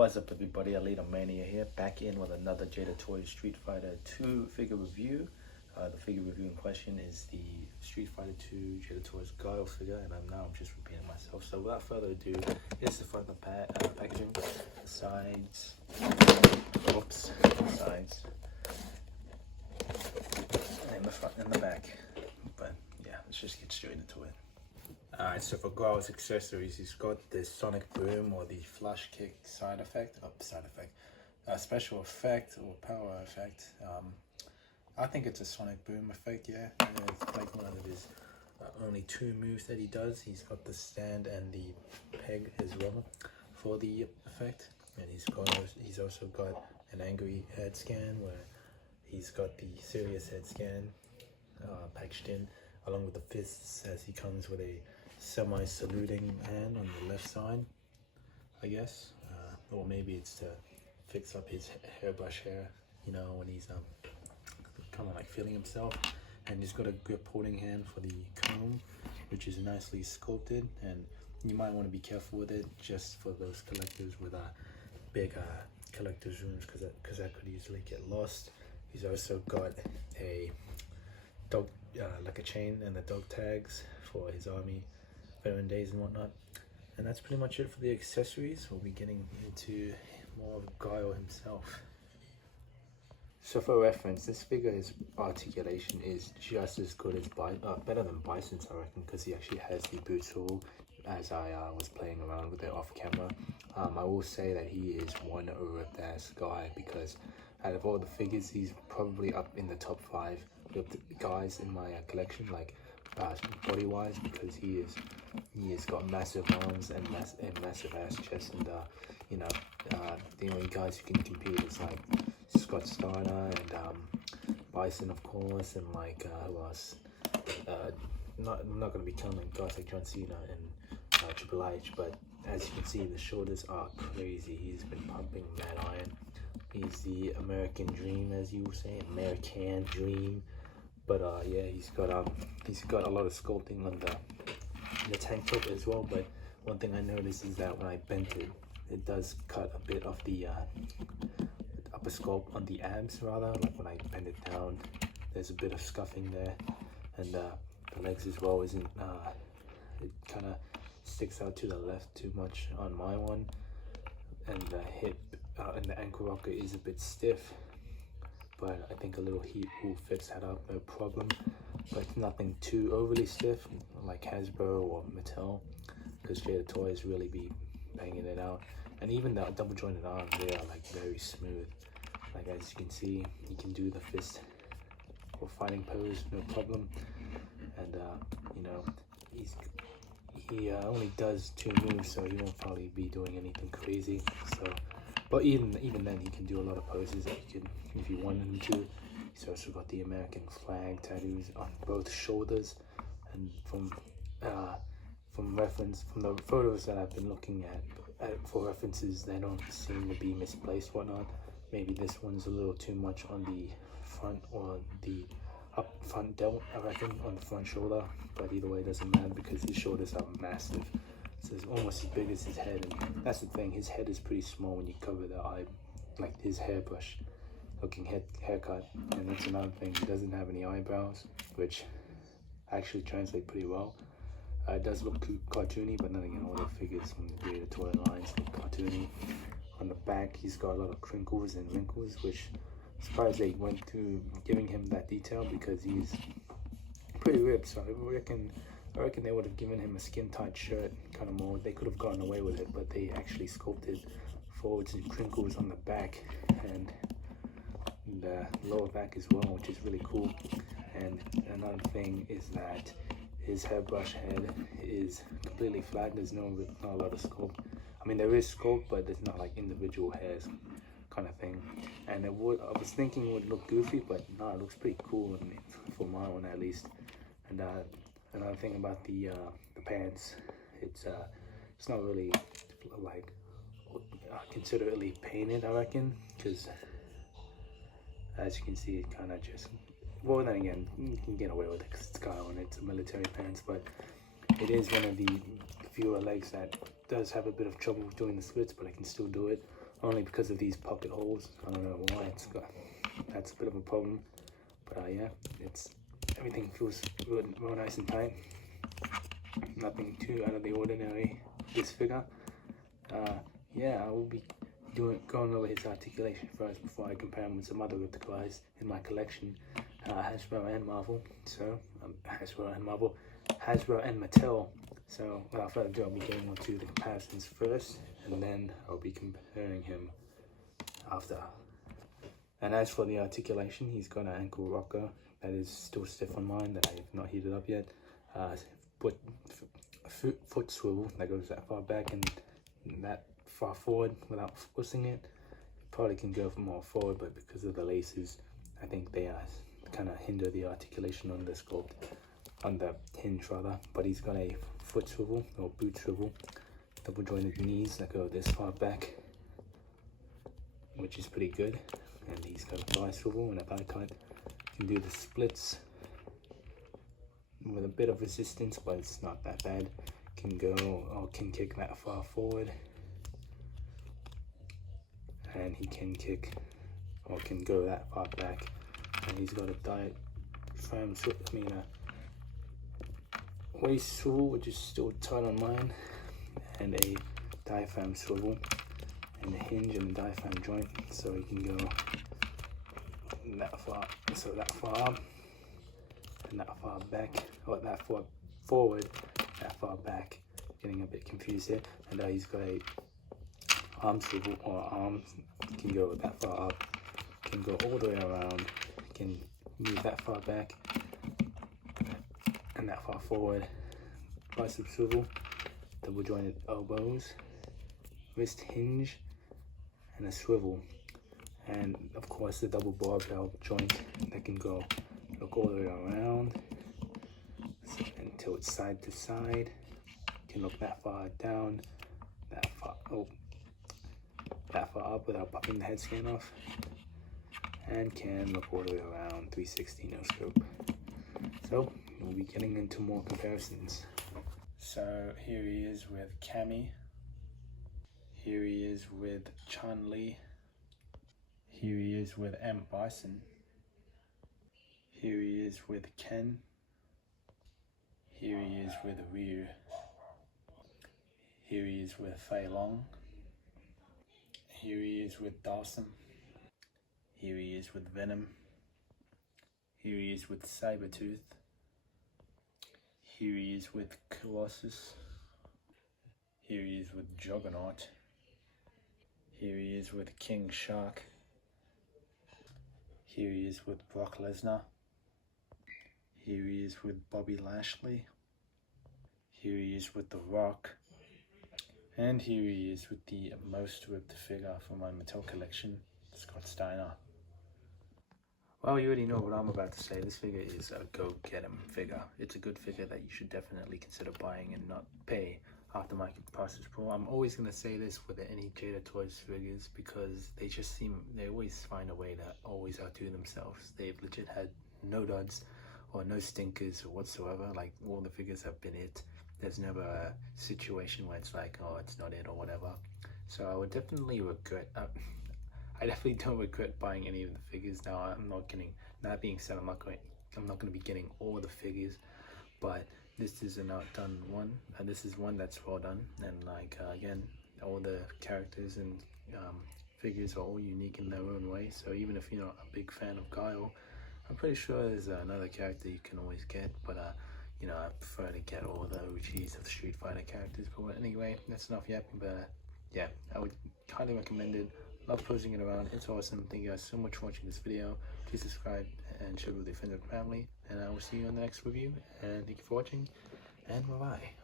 What's up everybody, Alita Mania here, back in with another Jada Toy Street Fighter 2 figure review. The figure review in question is the Street Fighter 2 Jada Toys Guile figure, and I'm just repeating myself. So without further ado, here's the front of the packaging, the sides, sides, and the front and the back. But yeah, let's just get straight into it. Alright, so for Guile's accessories, he's got this sonic boom or the flush kick special effect or power effect. I think it's a sonic boom effect, yeah. It's like one of his only two moves that he does. He's got the stand and the peg as well for the effect. And he's also got an angry head scan where he's got the serious head scan packaged in along with the fists, as he comes with a semi-saluting hand on the left side, I guess, or maybe it's to fix up his hairbrush hair, you know, when he's kind of like feeling himself. And he's got a grip holding hand for the comb, which is nicely sculpted, and you might want to be careful with it just for those collectors with big collector's rooms, because that could easily get lost. He's also got a dog, like a chain and the dog tags for his army veteran days and whatnot. And that's pretty much it for the accessories. We'll be getting into more of Guile himself. So for reference, this figure's articulation is just as good as better than Bison's, I reckon, because he actually has the boot swivel, as I was playing around with it off camera. I will say that he is one ripped ass guy, because out of all the figures, he's probably up in the top 5 ripped guys in my collection, like body wise, because he has got massive arms and massive ass chest, and you know, the only guys who can compete is like Scott Steiner and Bison, of course, and like who else? I'm not gonna be counting guys like John Cena and Triple H, but as you can see, the shoulders are crazy. He's been pumping that iron. He's the American Dream, as you will say, American Dream. But yeah, he's got a lot of sculpting on the tank top as well. But one thing I noticed is that when I bent it, it does cut a bit of the upper sculpt on the abs, rather. Like when I bend it down, there's a bit of scuffing there, and the legs as well isn't. It kind of sticks out to the left too much on my one, and the hip and the ankle rocker is a bit stiff. But I think a little heat will fix that up, no problem. But nothing too overly stiff like Hasbro or Mattel, because Jada Toys really be banging it out. And even the double jointed arms, they are like very smooth. Like as you can see, he can do the fist or fighting pose, no problem. And you know, he only does 2 moves, so he won't probably be doing anything crazy. So. But even then, he can do a lot of poses that you can, if you wanted him to. He's also got the American flag tattoos on both shoulders, and from the photos that I've been looking at for references, they don't seem to be misplaced, whatnot. Maybe this one's a little too much on the front or the up front delt, I reckon, on the front shoulder. But either way, it doesn't matter because his shoulders are massive. So it's almost as big as his head, and that's the thing, his head is pretty small when you cover the eye, like his hairbrush looking haircut. And that's another thing, he doesn't have any eyebrows, which actually translate pretty well. It does look cartoony, but then again, all the figures from the Jada Toy lines look cartoony. On the back, he's got a lot of crinkles and wrinkles, which I'm surprised they went to giving him that detail, because he's pretty ripped. So I reckon they would have given him a skin-tight shirt kind of mold. They could have gotten away with it, but they actually sculpted forwards and crinkles on the back and the lower back as well, which is really cool. And another thing is that his hairbrush head is completely flat. There's not a lot of sculpt. I mean, there is sculpt, but there's not like individual hairs kind of thing. And I was thinking it would look goofy, but no, it looks pretty cool, I mean, for my one at least. And another thing about the pants, it's not really like considerately painted, I reckon, because as you can see, it kind of just, well, then again, you can get away with it because it's Guile and it's military pants, but it is one of the fewer legs that does have a bit of trouble doing the splits, but I can still do it. only because of these pocket holes. I don't know why it's got, that's a bit of a problem, but yeah, everything feels real nice and tight. Nothing too out of the ordinary this figure. Yeah, I will be going over his articulation first before I compare him with some other replicas in my collection, Hasbro and Marvel. So Hasbro and Marvel, Hasbro and Mattel. So without further ado, I'll be getting onto the comparisons first, and then I'll be comparing him after. And as for the articulation, he's got an ankle rocker that is still stiff on mine that I have not heated up yet. Foot swivel that goes that far back and that far forward without forcing it. Probably can go more forward, but because of the laces, I think they kind of hinder the articulation on the sculpt, on the hinge rather. But he's got a foot swivel or boot swivel, double jointed knees that go this far back, which is pretty good. And he's got a thigh swivel and a thigh cut. Can do the splits with a bit of resistance, but it's not that bad. Can go or can kick that far forward, and he can kick or can go that far back. And he's got a diaphragm swivel, a waist swivel, which is still tight on mine, and a diaphragm swivel, and a hinge and a diaphragm joint, so he can go that far, so that far up and that far back, or that far forward, that far back. Getting a bit confused here. And he's got a arm swivel, or arm can go that far up, can go all the way around, can move that far back and that far forward. Bicep swivel, double jointed elbows, wrist hinge, and a swivel. And of course the double barbell joint that can go look all the way around until it's side to side. Can look that far down, that far up without popping the head scan off, and can look all the way around 360 no scope. So we'll be getting into more comparisons. So here he is with Cammy. Here he is with Chun-Li. Here he is with M. Bison. Here he is with Ken. Here he is with Ryu. Here he is with Fei Long. Here he is with Dawson. Here he is with Venom. Here he is with Sabretooth. Here he is with Colossus. Here he is with Juggernaut. Here he is with King Shark. Here he is with Brock Lesnar. Here he is with Bobby Lashley. Here he is with The Rock. And here he is with the most ripped figure from my Mattel collection, Scott Steiner. Well, you already know what I'm about to say. This figure is a go-get-em figure. It's a good figure that you should definitely consider buying and not pay aftermarket prices for. I'm always going to say this with any Jada Toys figures because they always find a way to always outdo themselves. They've legit had no duds or no stinkers whatsoever. Like, all the figures have been it. There's never a situation where it's like, oh, it's not it or whatever. So I would definitely regret, I definitely don't regret buying any of the figures. Now, I'm not getting, that being said, I'm not going to be getting all the figures, but this is an outdone one. This is one that's well done. And like, again, all the characters and figures are all unique in their own way. So even if you're not a big fan of Guile, I'm pretty sure there's another character you can always get, but you know, I prefer to get all the OGs of the Street Fighter characters. But anyway, that's enough yapping. But yeah, I would highly recommend it. Love posing it around. It's awesome. Thank you guys so much for watching this video. Please subscribe and share with your friends and family. And I will see you in the next review. And thank you for watching. And bye bye.